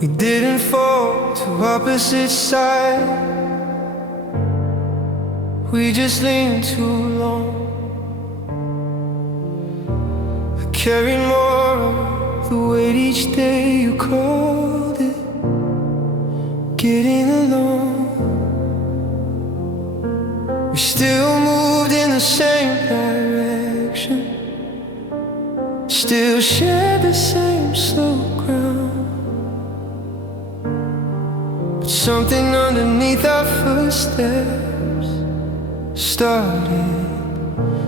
We didn't fall to opposite sides. We just leaned too long. I carried more of the weight each day. You called it getting along. We still moved in the same direction, still shared the same slow ground. But something underneath our footsteps started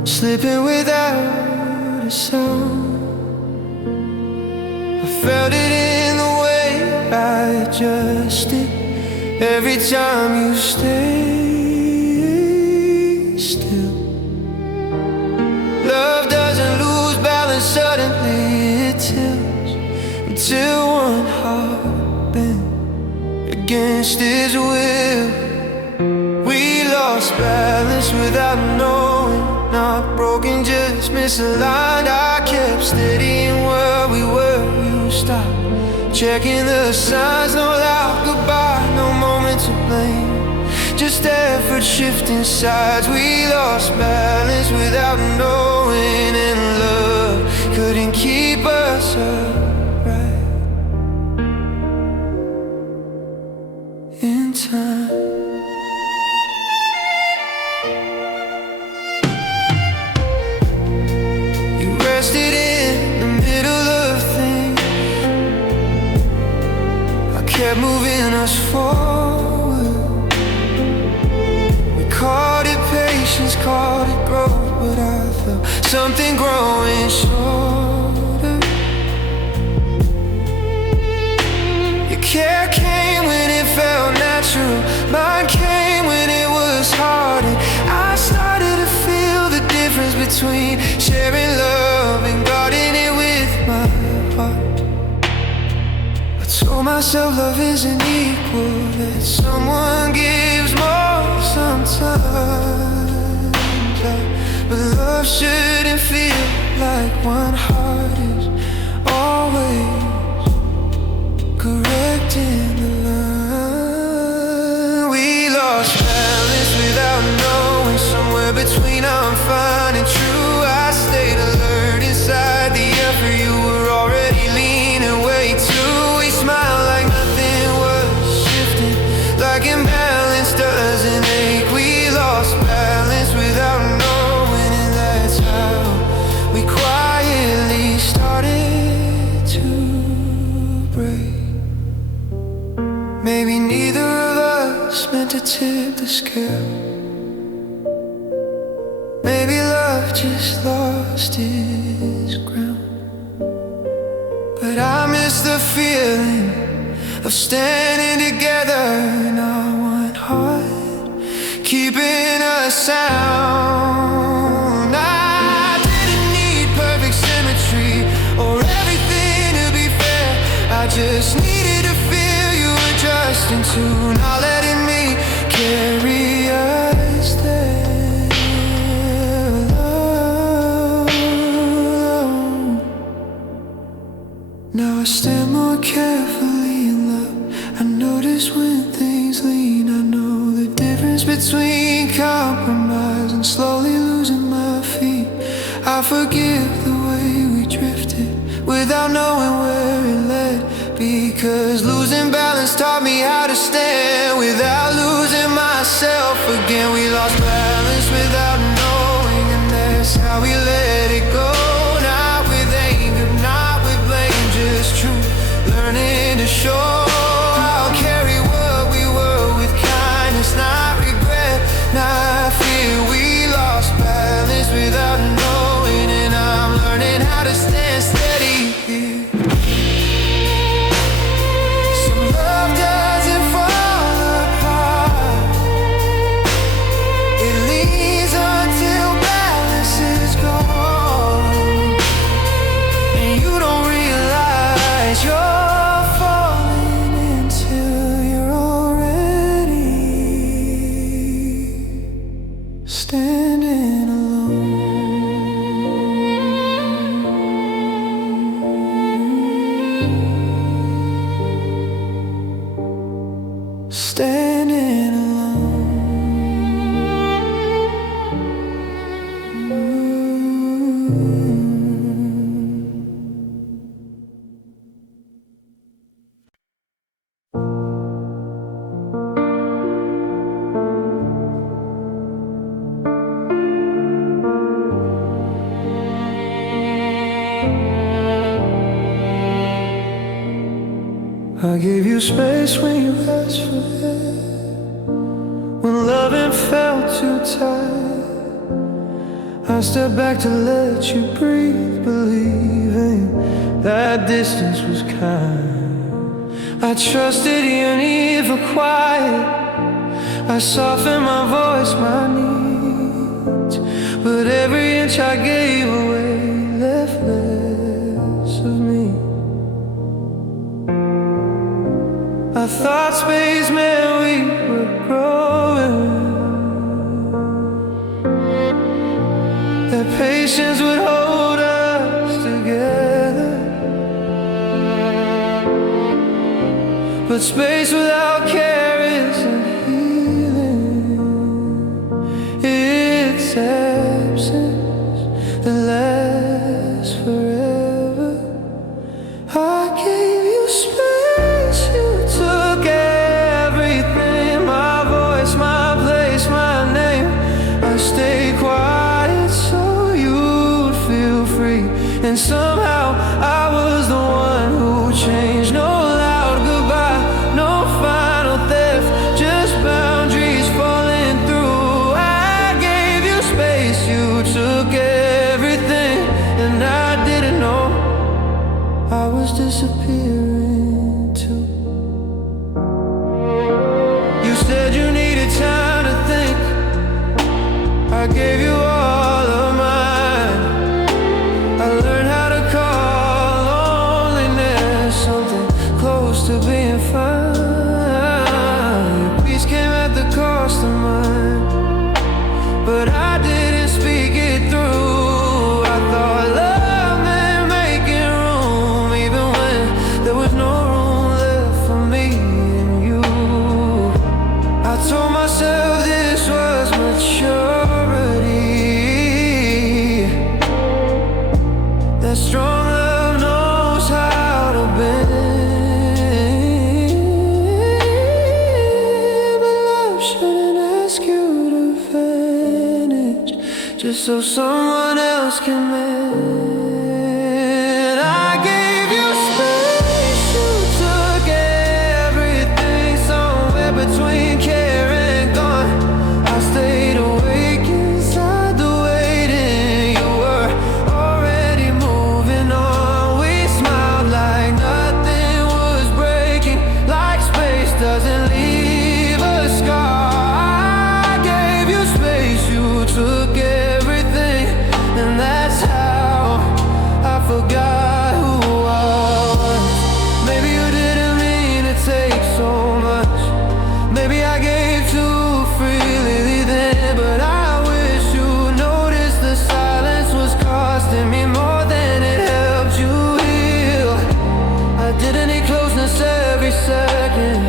slipping without a sound. I felt it in the way I adjusted every time you stayed still. Love doesn't lose balance suddenly, it tilts until one heart bent against his will. We lost balance without knowing, not broken, just misaligned. I kept steady in where we were. You stopped checking the signs. No loud goodbye, no moment to blame, just effort shifting sides. We lost balance without knowing, and love couldn't keep us upright in time. Rested in the middle of things, I kept moving us forward. We called it patience, called it growth, but I felt something growing shorter. Your care came when it felt natural, mine came when it was hard, and I started to feel the difference between sharing love and guarding it with my heart. I told myself love isn't equal, that someone gives more sometimes, but love shouldn't feel like one heart is always correcting the line. We lost balance without knowing, somewhere between I'm fine and true. I stayed alert inside the effort, you were already leaning way too. We smiled like nothing was shifting, like imbalance doesn't ache. We lost balance without knowing, and that's how we quietly started to break. Maybe neither of us meant to tip the scale. Maybe love just lost its ground. But I miss the feeling of standing together in our one heart, keeping us sound. I didn't need perfect symmetry or everything to be fair. I just needed to feel you adjusting to not letting me carry us there. Now I stand more carefully in love. I notice when things lean. I know the difference between compromise and slowly losing my feet. I forgive the way we drifted without knowing where it led, because losing balance taught me how to stand without losing myself again. We lost balance without knowing, and that's how we let it go. Not with anger, not with blame, just truth, learning to show. I'll carry what we were with kindness, not regret, not fear. We lost balance without knowing, and I'm learning how to stand steady here. Some love doesn't fall apart, it leaves until balance is gone, and you don't realize you're falling until you're already standing alone. I gave you space when you asked for it, when loving felt too tight. I stepped back to let you breathe, believing that distance was kind. I trusted your need for quiet, I softened my voice, my needs, but every inch I gave away left less of me. I thought space meant we were growing, that patience would hold us together, but space without care isn't healing. It's absence that lasts forever. I gave you space, you took everything, my voice, my place, my name. I stayed quiet so you'd feel free, and somehow I was the one who changed. No loud goodbye, no final theft, just boundaries falling through. I gave you space, you took everything, and I didn't know I was disappearing too. You said you needed time to think, I gave you all of mine. I learned how to call loneliness something close to being fine. Your peace came at the cost of mine, but I didn't speak it through. I thought love meant making room, even when there was no room left for me and you. I told myself this was maturity, that strong love knows how to bend, but love shouldn't ask you to vanish just so someone else can mend. I gave you space, you took everything, somewhere between care and gone. I stayed awake inside the waiting. You were already moving on. We smiled like nothing was breaking, like space doesn't leave a scar. I gave you space, you took everything, and that's how I forgot who I was. Maybe you didn't mean to take so much, maybe I gave too freely then, but I wish you noticed the silence was costing me more than it helped you heal. I didn't need closeness every second,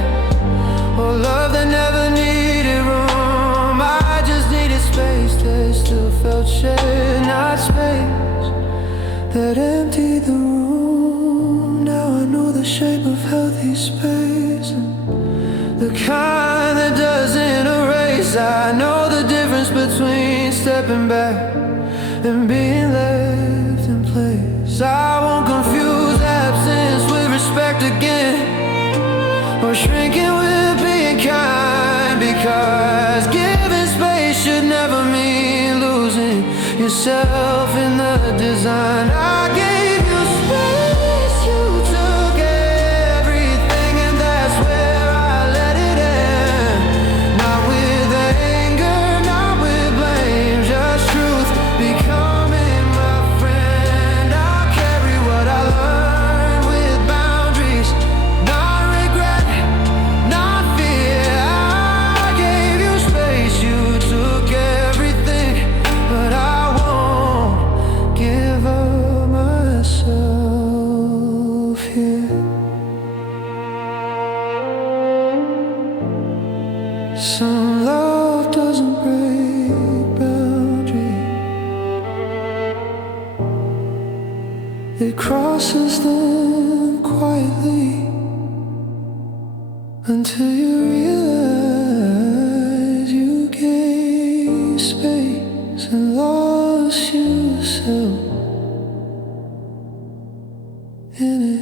or love that never needed room. I just needed space that still felt shared, not space that emptied the room. Now I know the shape of healthy space, the kind that doesn't erase. I know the difference between stepping back and being left in place. I won't confuse absence with respect again, or shrinking with being kind, because giving space should never mean losing yourself in the design. I gave you space, you took everything, and that's where I let it end. Not with anger, not with blame, just truth becoming my friend. I'll carry what I learned with boundaries, not regret, not fear. I gave you space, you took everything, but I won't give up myself here. Some love doesn't break boundaries, it crosses them quietly until you realize you gave space and lost yourself in it.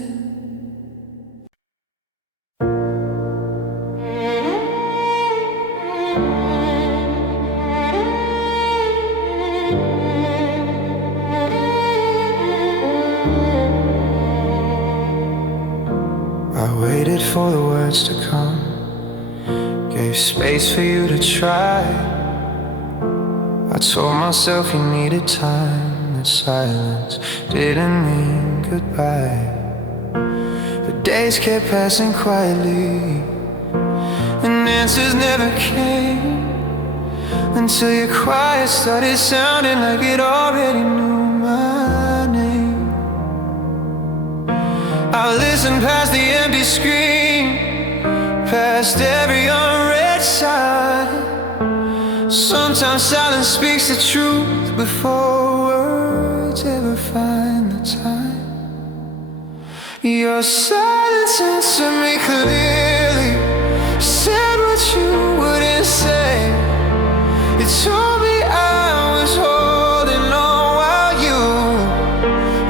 I waited for the words to come, gave space for you to try. I told myself you needed time, that silence didn't mean goodbye. But days kept passing quietly, and answers never came, until your quiet started sounding like it already knew my name. I listened past the empty screen, past every unread sign. Sometimes silence speaks the truth before words ever find the time. Your silence answered me clearly, said what you wouldn't say. It told me I was holding on while you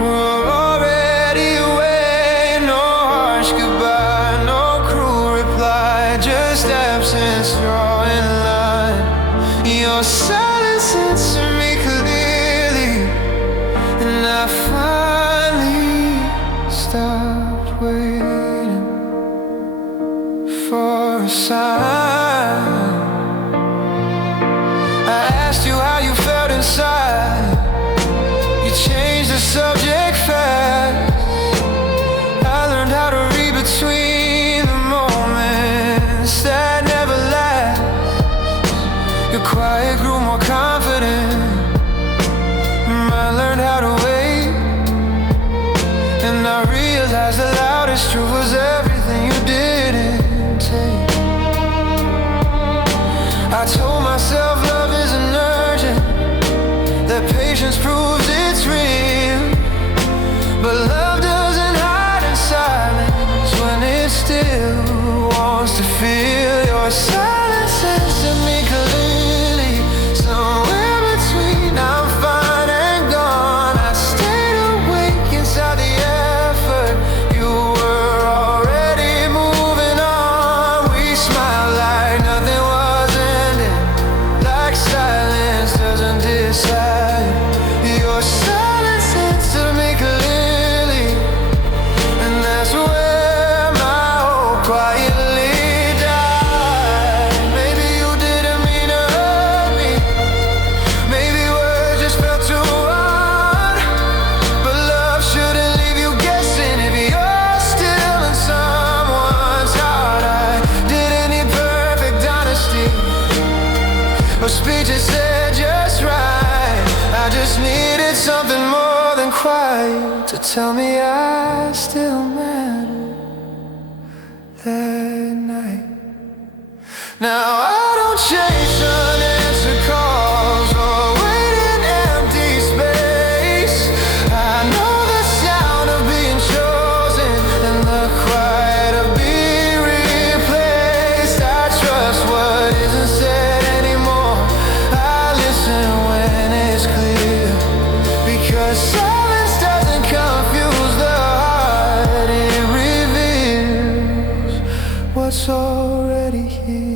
were already away. No harsh goodbye, no cruel reply, just absence drawing line. Your silence answered me clearly, and I finally stopped waiting for a sign. I asked you how you felt inside. You changed the subject fast. I learned how to read between the moments that never last. Your quiet grew more confident. I learned how to wait, and I realized the loudest truth was everything you didn't take. I told myself love isn't urgent, that patience proves it's real. But love doesn't hide in silence when it still wants to feel. Your silence answered me clearly, somewhere between I'm fine and gone. I stayed awake inside the effort. You were already moving on. We smiled like nothing was ending, like silence doesn't decide. Your silence answered me clearly, and that's where my hope quietly died. Maybe you didn't mean to hurt me, maybe words just felt too hard. But love shouldn't leave you guessing if you're still in someone's heart. I didn't need perfect honesty or speeches said just right. I just needed something more than quiet to tell me I still matter that night. Now I don't chase unanswered calls or wait in empty space. I know the sound of being chosen and the quiet of being replaced. I trust what isn't said anymore. I listen when it's clear, because silence doesn't confuse the heart. It reveals what's already here.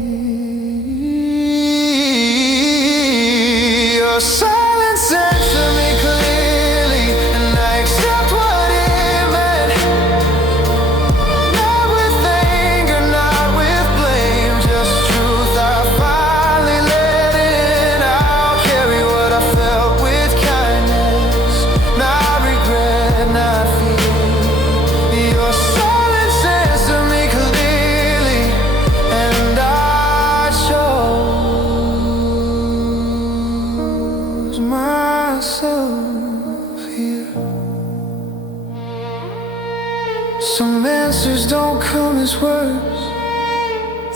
Your silence answered me clearly, and I accept what it meant. Not with anger, not with blame, just truth I finally let in. I'll carry what I felt with kindness, not regret, not fear. Your silence answered me clearly, and I chose myself here. Some answers don't come as words,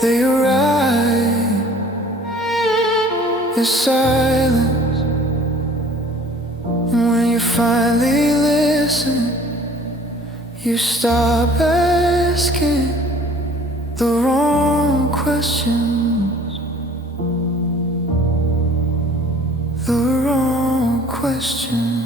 they arrive in silence. And when you finally listen, you stop asking the wrong questions, the wrong questions.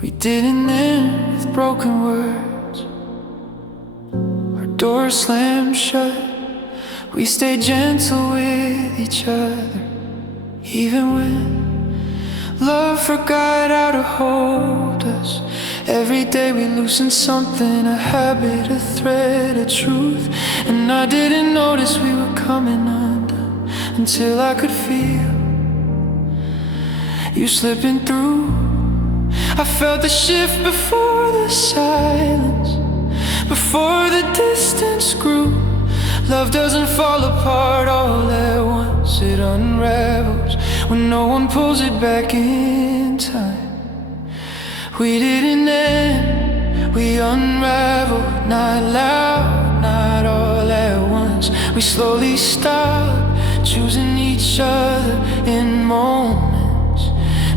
We didn't end with broken words, doors slammed shut, we stayed gentle with each other. Even when love forgot how to hold us, every day we loosened something, a habit, a thread, a truth. And I didn't notice we were coming undone until I could feel you slipping through. I felt the shift before the silence, before the distance grew. Love doesn't fall apart all at once, it unravels when no one pulls it back in time. We didn't end, we unraveled, not loud, not all at once. We slowly stopped choosing each other in moments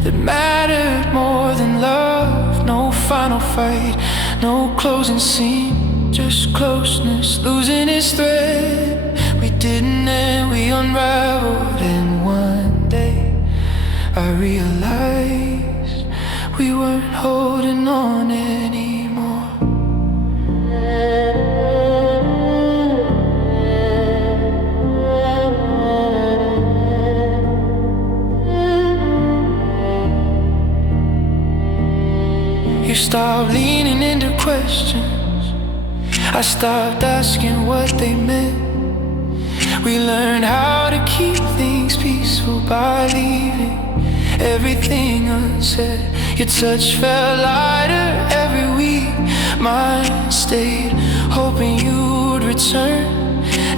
that mattered more than love. No final fight, no closing scene, just closeness losing its thread. We didn't end, we unraveled. And one day I realized we weren't holding on anymore. You stopped leaning into questions, I stopped asking what they meant. We learned how to keep things peaceful by leaving everything unsaid. Your touch felt lighter every week, mine stayed, hoping you'd return.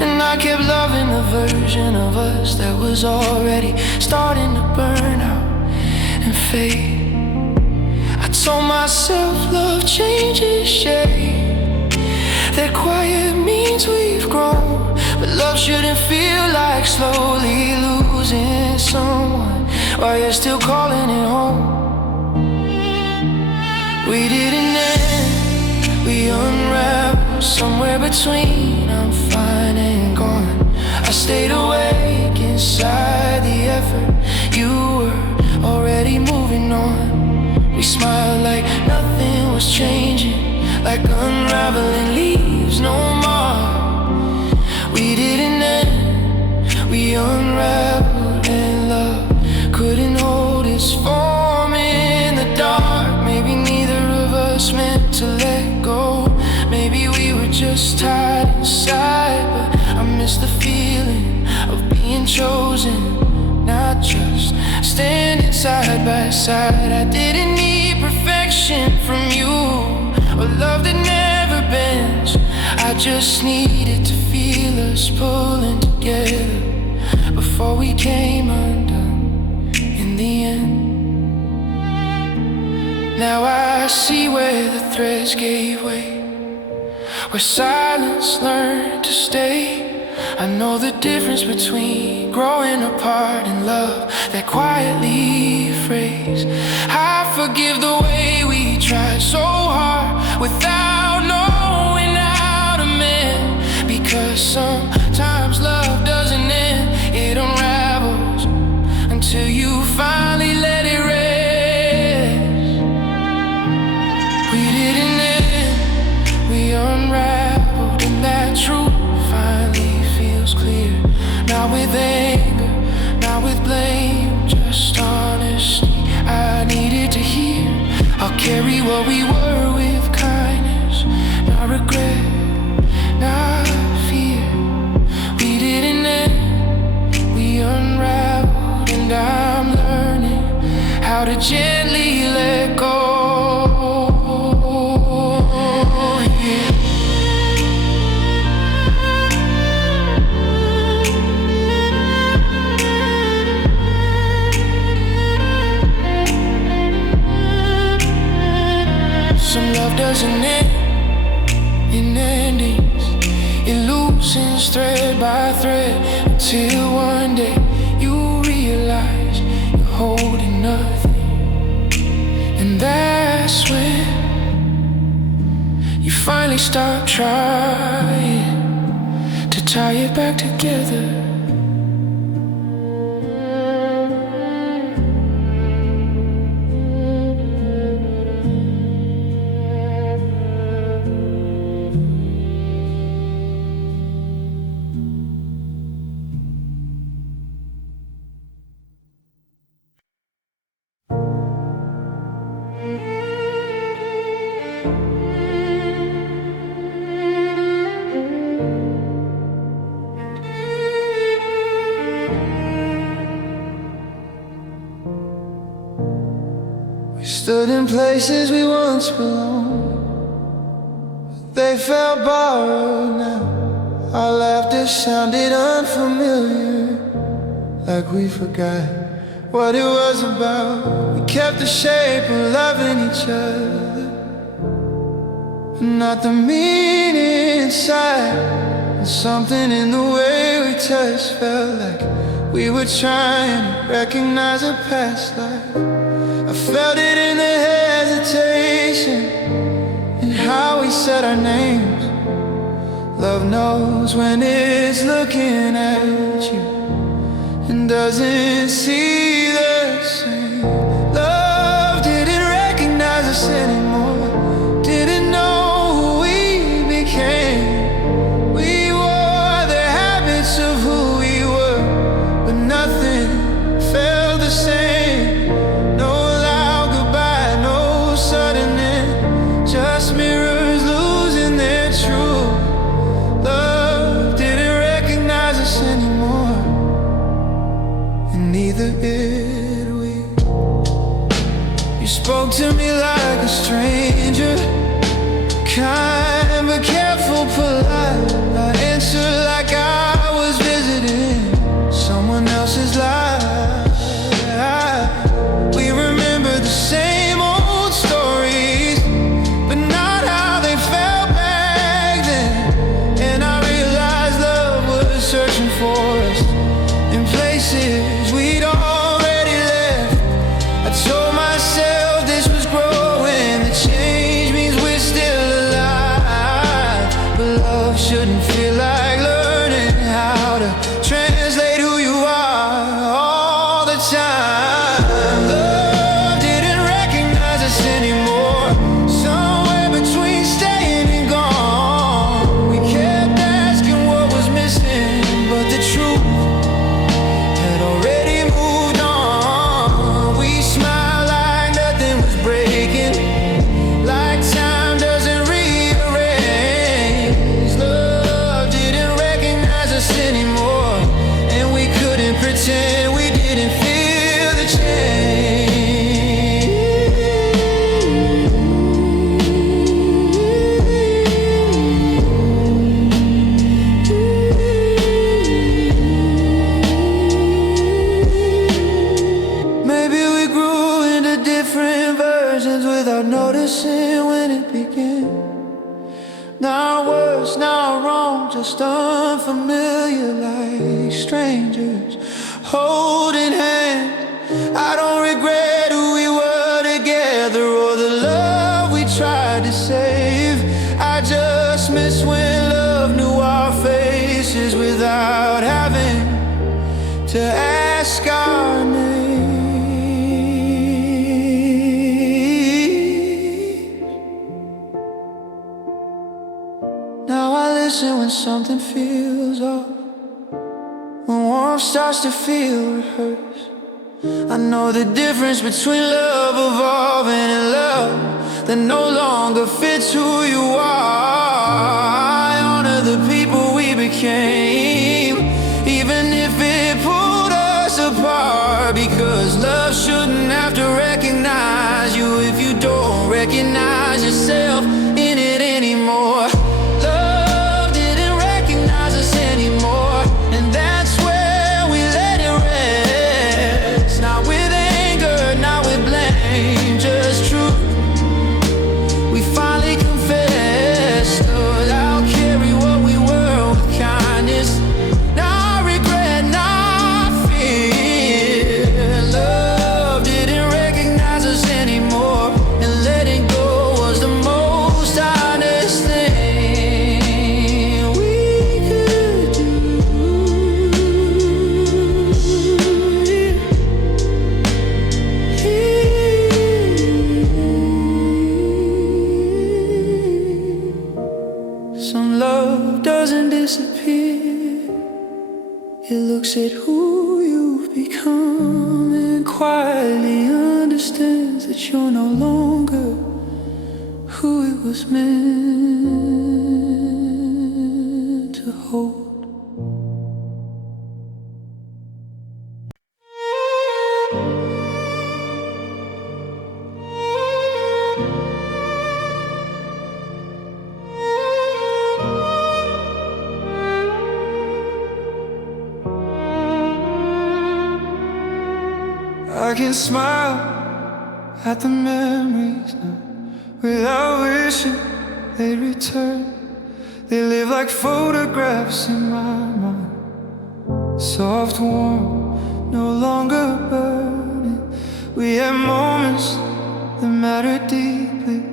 And I kept loving the version of us that was already starting to burn out and fade. I told myself love changes shape, that quiet means we've grown. But love shouldn't feel like slowly losing someone while you're still calling it home. We didn't end, we unraveled somewhere between I'm fine and gone. I stayed awake inside the effort, you were already moving on. We smiled like nothing was changing, like unraveling leaves no more. We didn't end, we unraveled, and love couldn't hold its form in the dark. Maybe neither of us meant to let go. Maybe we were just tied inside, but I miss the feeling of being chosen, not just standing side by side. I didn't need perfection from you, or love that never bends. I just needed to feel us pulling together before we came undone in the end. Now I see where the threads gave way, where silence learned to stay. I know the difference between growing apart and love that quietly frays. I forgive the way we tried so hard without knowing how to mend, because sometimes love doesn't end, it unravels until you finally let it rest. We didn't end, we unraveled, and that truth finally feels clear. Not with anger, not with blame, just honesty I needed to hear. I'll carry what we were with kindness, not regret, not fear. We didn't end, we unraveled, and I'm learning how to gently let go. Some love doesn't end in endings, it loosens thread by thread, until one day you realize you're holding nothing. And that's when you finally stop trying to tie it back together. places we once belonged, they felt borrowed now. Our laughter sounded unfamiliar, like we forgot what it was about. We kept the shape of loving each other, but not the meaning inside. And something in the way we touched felt like we were trying to recognize a past life. I felt it in the hesitation and how we said our names. Love knows when it's looking at you and doesn't see the same. Love didn't recognize us anymore, didn't know who we became. We wore the habits of who we were, but nothing felt the same. No loud goodbye, no sudden end, just mirrors losing their truth. Love didn't recognize us anymore, and neither did we. You spoke to me like a stranger, kind but careful, polite. I answered like I was visiting someone else's life. We remember the same old stories, but not how they felt back then. And I realized love was searching for us in places we'd already left. I told myself this was growing, the change means we're still alive. But love shouldn't feel like learning how to translate who you are all the time. Love didn't recognize us anymore, somewhere between staying and gone. We kept asking what was missing, but the truth had already moved on. We smiled like nothing was breaking, like time doesn't rearrange. Love didn't recognize us anymore, and we couldn't pretend we didn't feel the change. Maybe we grew into different versions without noticing when it began. Not worse, not wrong, just unfamiliar, like strangers holding hands. I don't regret who we were together or the love we tried to save. I just miss when love knew our faces without having to ask our names. Now I listen when something feels off, when warmth starts to feel rehearsed. I know the difference between love evolving and love that no longer fits who you are. I honor the people we became, even if it pulled us apart, because love shouldn't have to recognize you if you don't recognize yourself in it anymore. Love didn't recognize us anymore, and that's where we let it rest. Not with anger, not with blame, just truth. We finally confessed. Lord, I'll carry what we were with kindness. Not regret, not fear. Love didn't recognize us anymore, and letting go was the most honest thing we could do. Some love doesn't disappear, it looks at who you've become and quietly understands that you're no longer who it was meant to hold. can smile at the memories now without wishing they'd return. They live like photographs in my mind, soft, warm, no longer burning. We had moments that mattered deeply.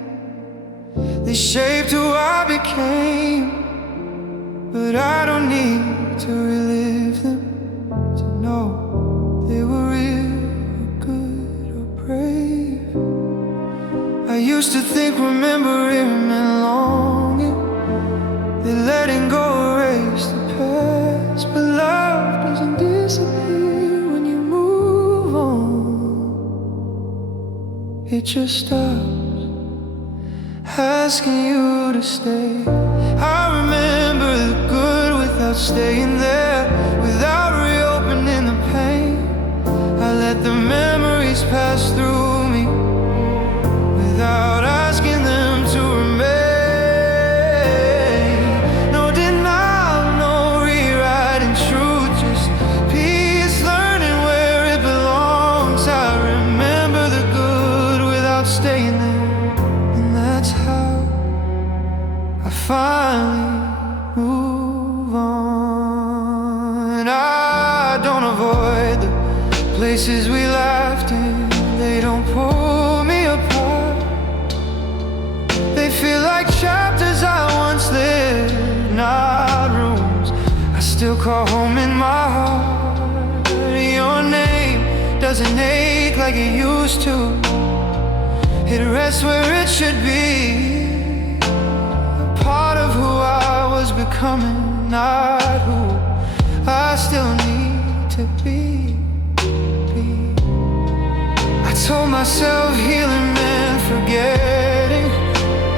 They shaped who I became, but I don't need to relive them to know they were real or good or brave. I used to think remembering meant longing, that letting go erased the past. But love doesn't disappear when you move on. It just stops asking you to stay. I remember the good without staying there, without reopening the pain. I let the memories pass through me without asking them to remain. No denial, no rewriting truth, just peace, learning where it belongs. I remember the good without staying there, and that's how I finally move on. I don't avoid the places we laughed in, they don't pull me apart. They feel like chapters I once lived, not rooms I still call home in my heart. Your name doesn't ache like it used to, it rests where it should be, a part of who I was becoming, not who I still need to be. I told myself healing meant forgetting,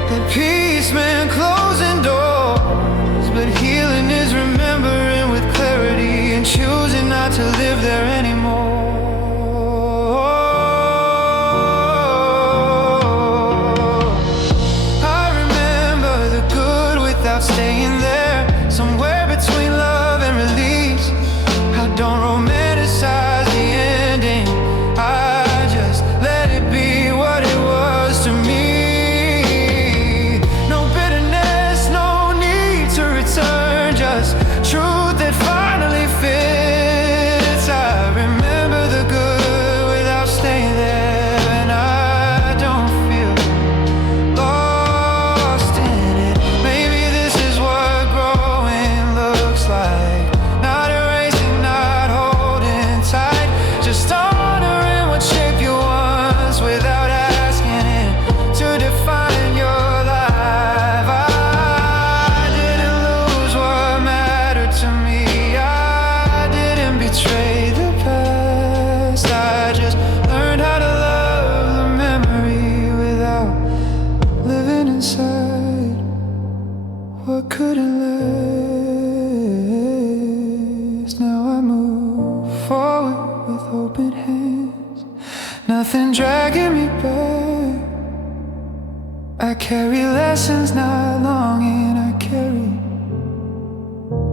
that peace meant closing doors, but healing is remembering with clarity and choosing not to live there anymore. I remember the good without staying there, somewhere between love and release. I don't romanticize the ending, I just let it be what it was to me. No bitterness, no need to return, just truth that finally fits. I remember the good without staying there, and I don't feel lost in it. Maybe this is what growing looks like, not erasing, not holding tight, just honoring what shaped you once without asking it to define your life. I didn't lose what mattered to me, I didn't betray the past, I just learned how to love the memory without living inside what couldn't last. Now I move forward with open hands, nothing dragging me back. I carry lessons, not longing, I carry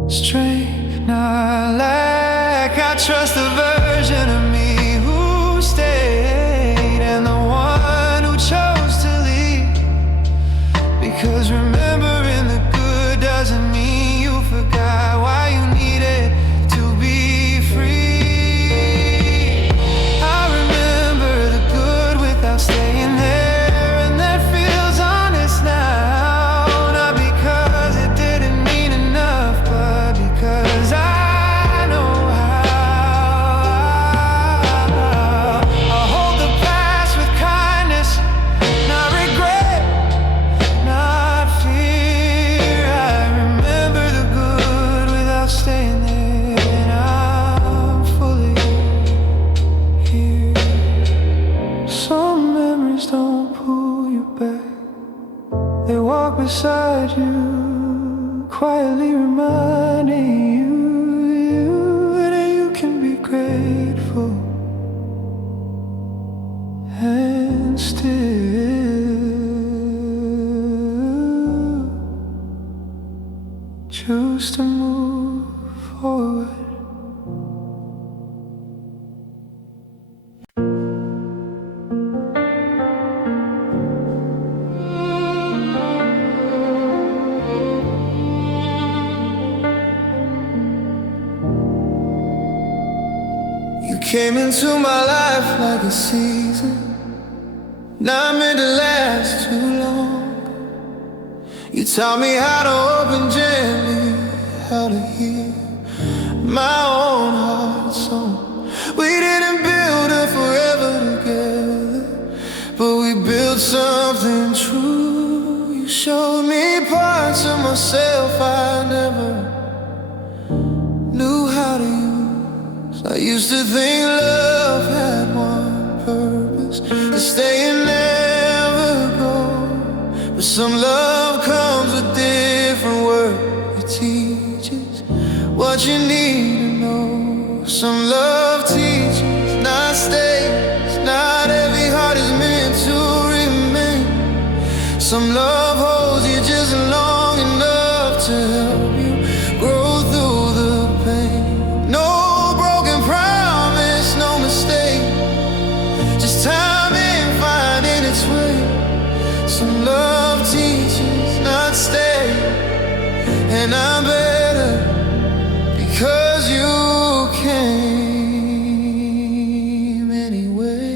strength, not lack. I trust the version of me who stayed, and the one who chose to leave, because remembering the good doesn't mean you forgot why you needed to be free. I remember the good without staying there, and that feels honest now, not because it didn't mean enough, but because I know how. I hold the past with kindness, not regret, not fear. I remember the good without staying there, and I'm fully here. Some memories don't pull you back, they walk beside you, quietly reminding you that you can be grateful and still choose to move forward. came into my life like a season, not meant to last too long. You taught me how to open gently, how to hear my own heart song. We didn't build it forever together, but we built something true. You showed me parts of myself I never knew how to use. I used to think love had one purpose, to stay and never go. But some love comes with different work. It teaches what you need to know. Some love teaches, not stays. Not every heart is meant to remain. Some love holds you just long enough to help you grow through the pain. No broken promise, no mistake, just timing finding its way. Some love teaches, not stay. And I'm better because you came anyway.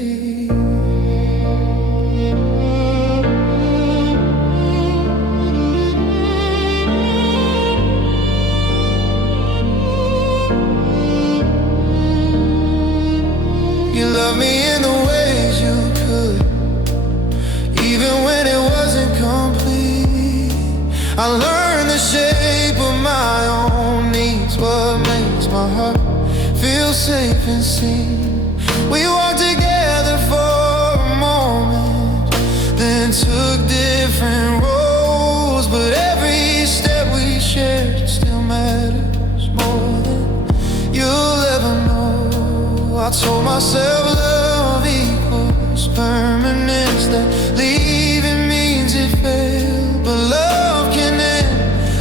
You love me in the ways you could, even when it wasn't complete. I learned the shape of my own needs, what makes my heart feel safe and seen. We walked together for a moment, then took different roads, but every step we shared still matters more than you'll ever know. I told myself love equals permanence, that leaving means it failed, but love can end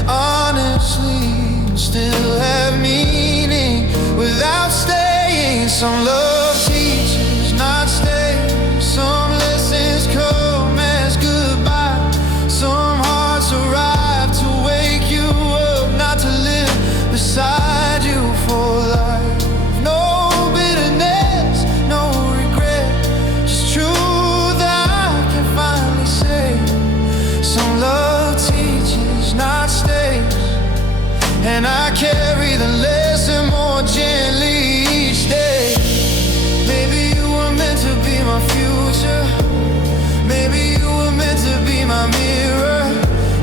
honestly and still have meaning without staying. Some love teaches, not stays. Some lessons come as goodbye. Some hearts arrive to wake you up, not to live beside you for life. No bitterness, no regret, just truth I can finally say. Some love teaches, not stays, and I carry the lesson more gently each day. Maybe you were meant to be my future, maybe you were meant to be my mirror.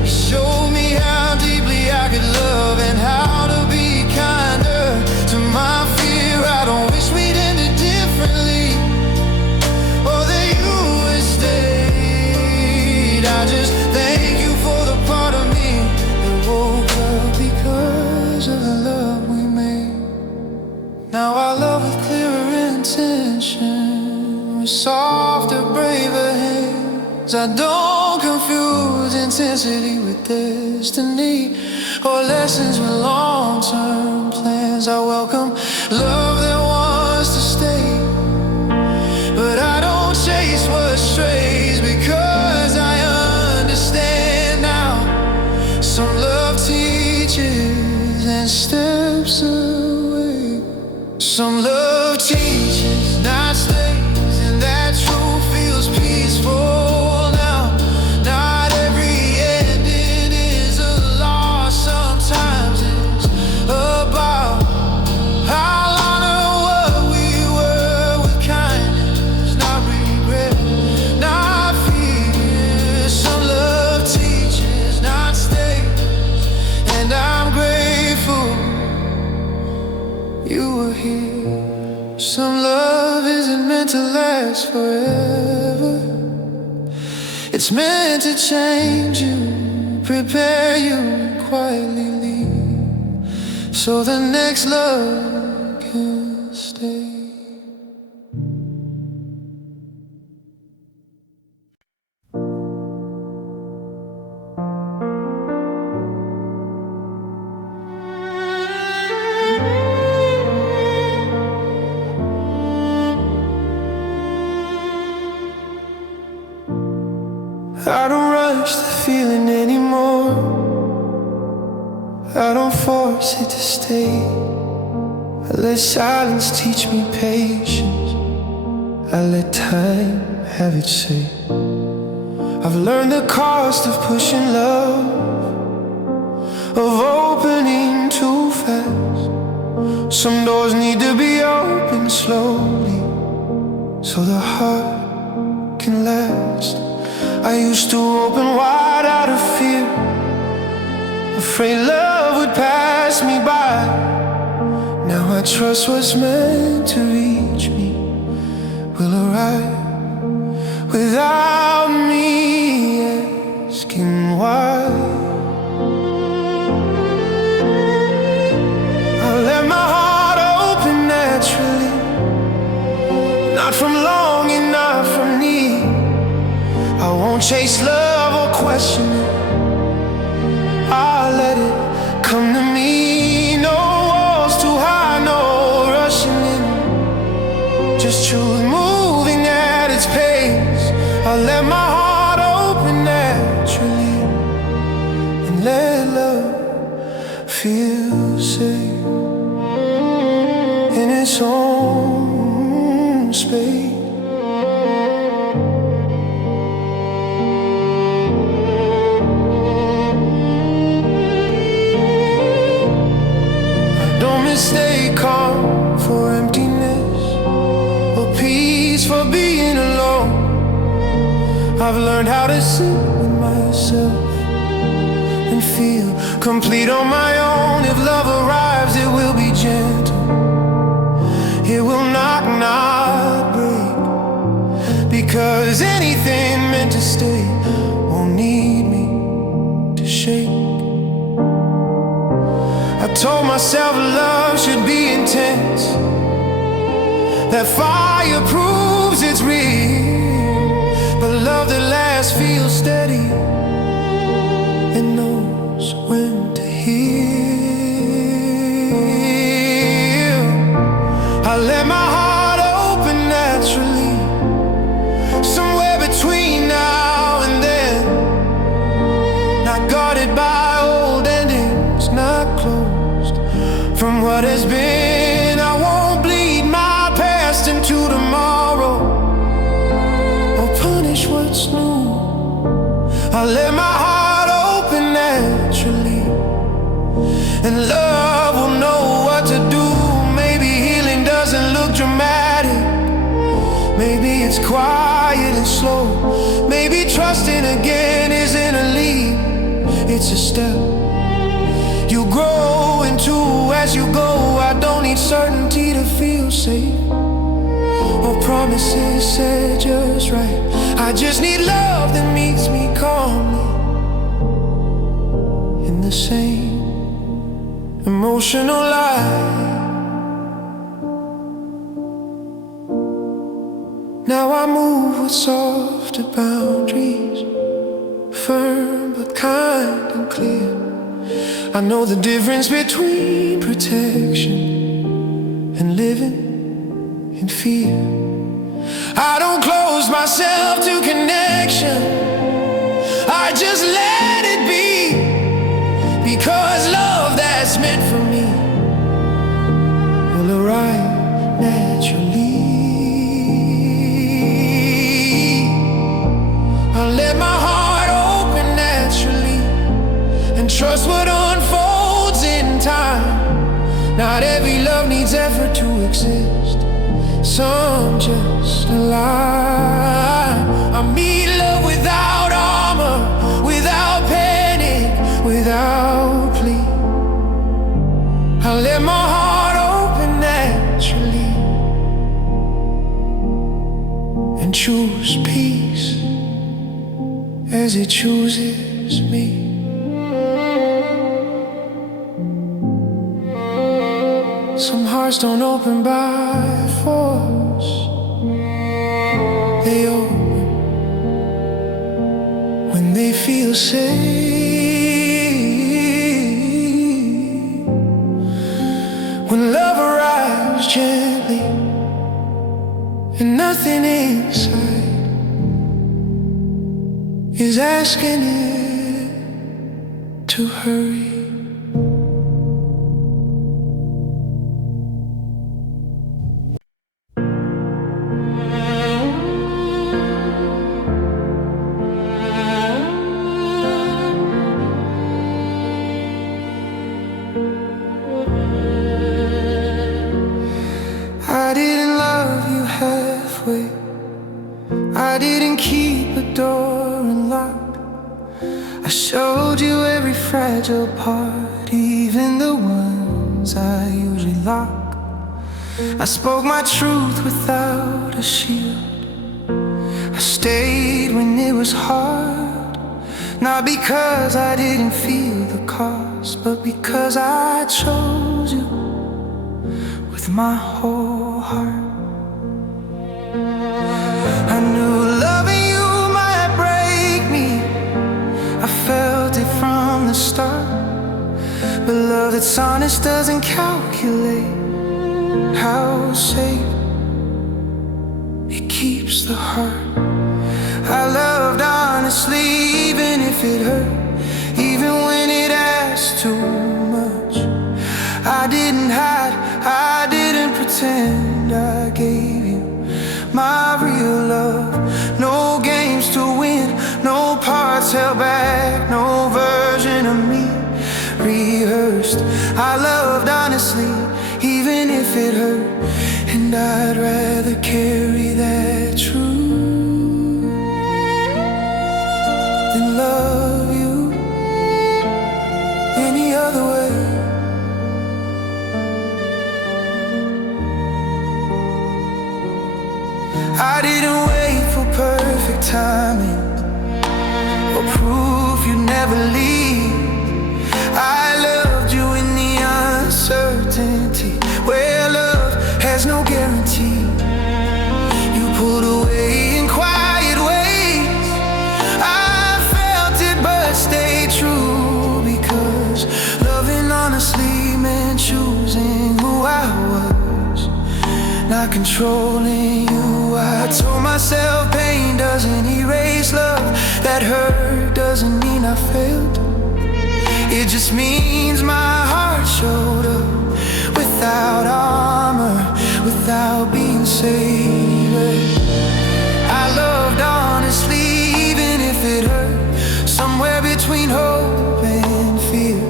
You showed me how deeply I could love and how to be kinder to my fear. I don't wish we'd ended differently, or that you had stayed. I just thank you for the part of me that woke up because of the love we made. Now I love with clearer intention, with softer, braver hands. I don't confuse intensity with destiny, or lessons with long-term plans. I welcome love that wants to stay, but I don't chase what strays, because I understand now. Some love teaches and steps away. Some love teaches, not stays, and that truth feels peaceful now. Not every ending is a loss. Sometimes it's about I'll honor what we were with kindness, not regret, not fear. Some love teaches, not stays, and I'm grateful you were here. Some love isn't meant to last forever. It's meant to change you, prepare you, and quietly leave, so the next love can stay. I don't rush the feeling anymore. I don't force it to stay. I let silence teach me patience. I let time have its say. I've learned the cost of pushing love, of opening too fast. Some doors need to be opened slowly, so the heart can last. I used to open wide out of fear, afraid love would pass me by. Now I trust what's meant to reach me will arrive without me asking why. I let my heart open naturally, not from longing, not from need. I won't chase love or question it. I'll let it come to me. No walls too high, no rushing in, just truth moving at its pace. I'll let my heart open naturally and let love feel safe in its own space. Stay calm for emptiness, or peace for being alone. I've learned how to sit with myself and feel complete on my own. If love arrives, it will be gentle, it will knock, not break, because anything meant to stay won't need me to shake. I told myself love should be intense, that fire proves it's real. But love that lasts feels steady and knows when to heal. I let my heart open naturally, somewhere between now and then, not guarded by old endings, not closed from what has been. I won't bleed my past into tomorrow or punish what's new. I let my heart open naturally, and love will know what to do. Maybe healing doesn't look dramatic, maybe it's quiet and slow. Maybe trusting again isn't a leap, it's a step you grow into as you go. I don't need certainty to feel safe, or promises said just right. I just need love that meets me calmly in the same emotional light. Now I move with softer boundaries, firm but kind and clear. I know the difference between protection and living in fear. I don't close myself to connection, I just let it be, because love that's meant for me will arrive naturally. I let my heart open naturally and trust what unfolds in time. Not every love needs effort to exist, some just align. I meet love without armor, without panic, without plea. I let my heart open naturally and choose peace as it chooses me. Some hearts don't open by force, they open when they feel safe. When love arrives gently and nothing inside is asking it to hurry. I showed you every fragile part, even the ones I usually lock. I spoke my truth without a shield. I stayed when it was hard, not because I didn't feel the cost, but because I chose you with my whole heart. I knew loving you might break me, I felt it from the start. But love that's honest doesn't calculate how safe it keeps the heart. I loved honestly, even if it hurt, even when it asked too much. I didn't hide, I didn't pretend. I gave you my real love. No games to win, no parts held back, no version of me rehearsed. I loved honestly, even if it hurt, and I'd rather carry that truth than love you any other way. I didn't wait for perfect timing or proof you'd never leave. I loved you in the uncertainty, where love has no guarantee. You pulled away in quiet ways, I felt it but stayed true, because loving honestly meant choosing who I was, not controlling you. I told myself pain doesn't erase love, that hurt doesn't mean I failed. It just means my heart showed up without armor, without being saved. I loved honestly, even if it hurt, somewhere between hope and fear.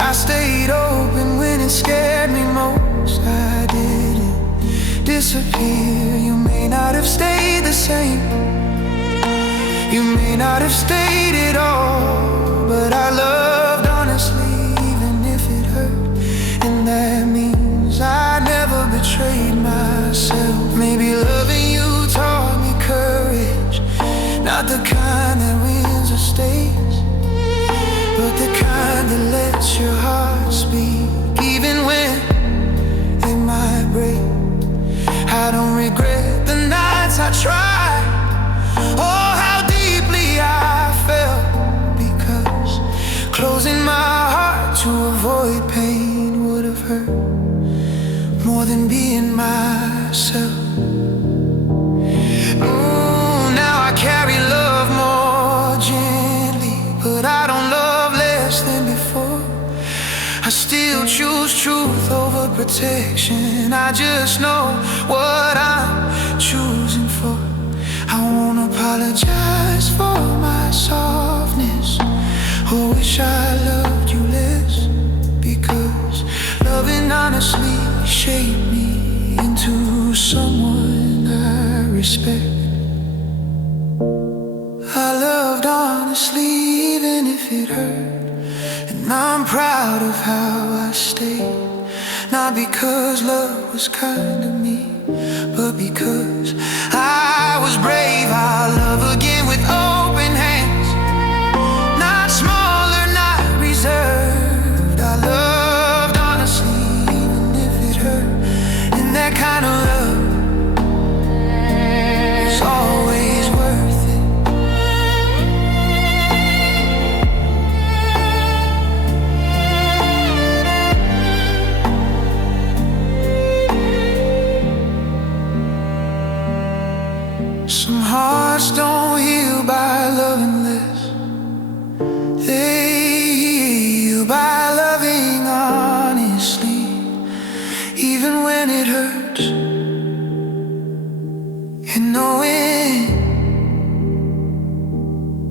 I stayed open when it scared me most. I didn't disappear. You may not have stayed the same, you may not have stayed at all, but I loved honestly, even if it hurt, and that means I never betrayed myself. Maybe loving you taught me courage, not the kind that wins or stays, but the kind that lets your heart speak, even when it might break. I don't regret the nights I tried, or how deeply I felt, because closing my heart to avoid pain would have hurt more than being myself. Now I carry love more gently, but I don't love less than before. I still choose truth over protection. I just know what I'm choosing for. I won't apologize for my softness, or wish I loved you less, because loving honestly shaped me into someone I respect. I loved honestly, even if it hurt, and I'm proud of how I stayed. Not because love was kind to me, but because I was brave. I love again with open hands, not smaller, not reserved. I loved honestly, even if it hurt, and that kind of love is always worth it. Some hearts don't heal by loving less, they heal by loving honestly, even when it hurts, and knowing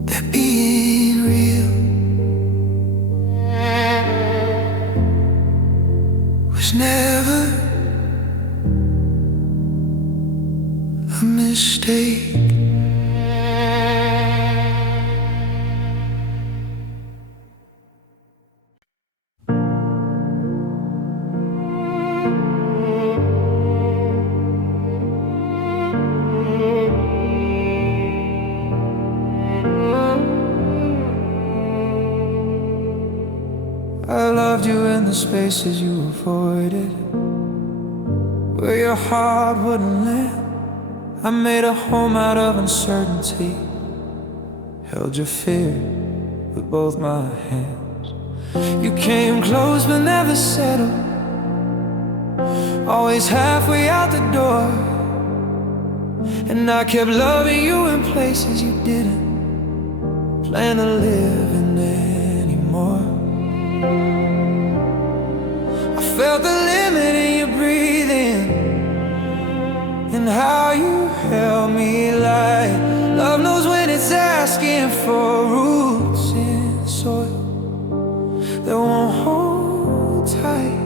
that being real was never a mistake. I loved you in the spaces you avoided, where your heart wouldn't land. I made a home out of uncertainty, held your fear with both my hands. You came close but never settled, always halfway out the door. And I kept loving you in places you didn't plan to live in anymore. I felt the limit in your breathing, and how you held me like love knows when it's asking for roots in soil that won't hold tight.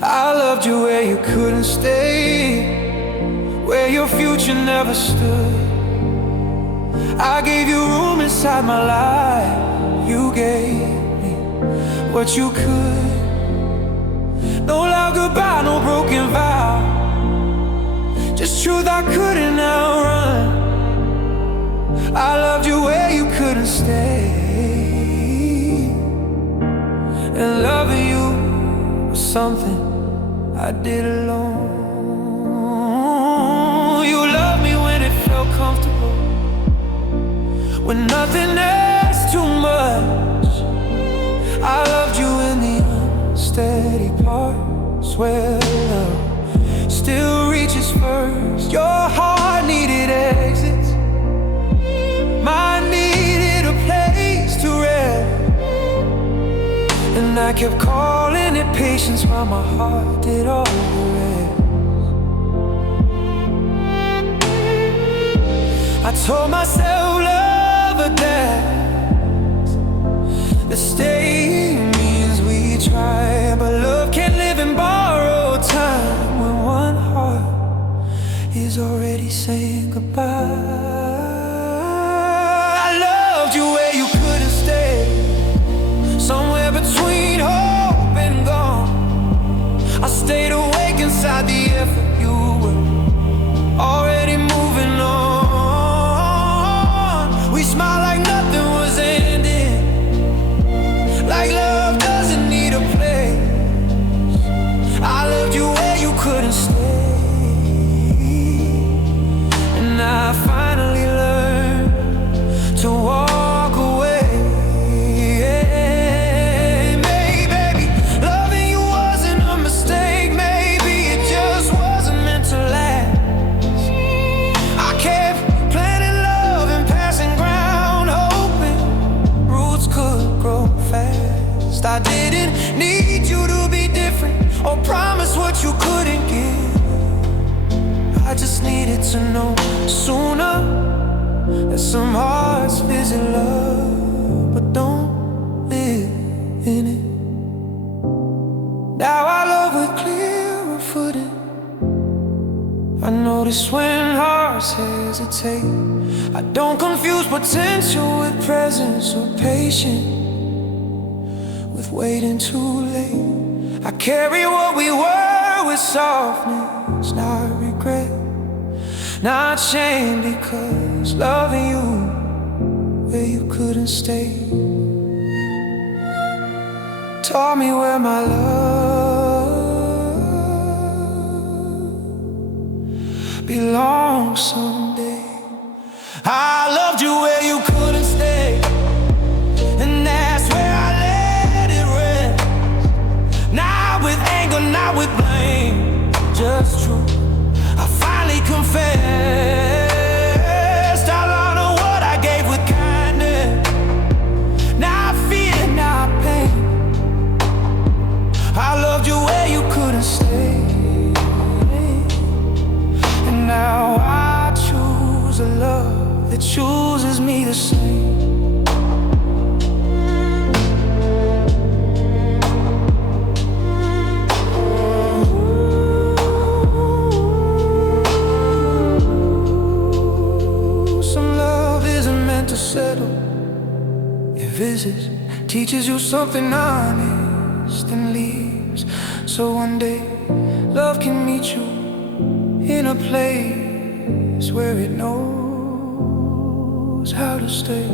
I loved you where you couldn't stay, where your future never stood. I gave you room inside my life. You gave me what you could. No loud goodbye, no broken vow, just truth I couldn't outrun. I loved you where you couldn't stay, and loving you was something I did alone. You loved me when it felt comfortable, when nothing else too much. I loved you in the unsteady parts where love still reaches first. Your heart needed exits, mine needed a place to rest. And I kept calling it patience while my heart did all the rest. I told myself love adapts, that stay means we try, but love can't live in borrowed time when one heart is already saying goodbye. I loved you where you couldn't stay, somewhere between hope and gone. I stayed awake inside the effort, you were already moving on. We smiled like nothing was ending, like love doesn't need a place. I loved you where you couldn't stay, and I finally learned to walk away. Maybe loving you wasn't a mistake, maybe it just wasn't meant to last. I kept planting love and passing ground, hoping roots could grow fast. I didn't need you to be different or promise what you couldn't give. I just needed to know sooner that some hearts visit love but don't live in it. Now I love with clearer footing. I notice when hearts hesitate. I don't confuse potential with presence or patience with waiting too late. I carry what we were with softness, not regret, not shame, because loving you where you couldn't stay taught me where my love belongs someday. I loved you where you couldn't stay, and that's where I let it rest. Not with anger, not with blame, just truth. I finally confessed. I'll honor what I gave with kindness, not fear, not pain. I loved you where you couldn't stay, and now I choose a love that chooses me the same. To settle, it visits, teaches you something honest and leaves. So one day love can meet you in a place where it knows how to stay.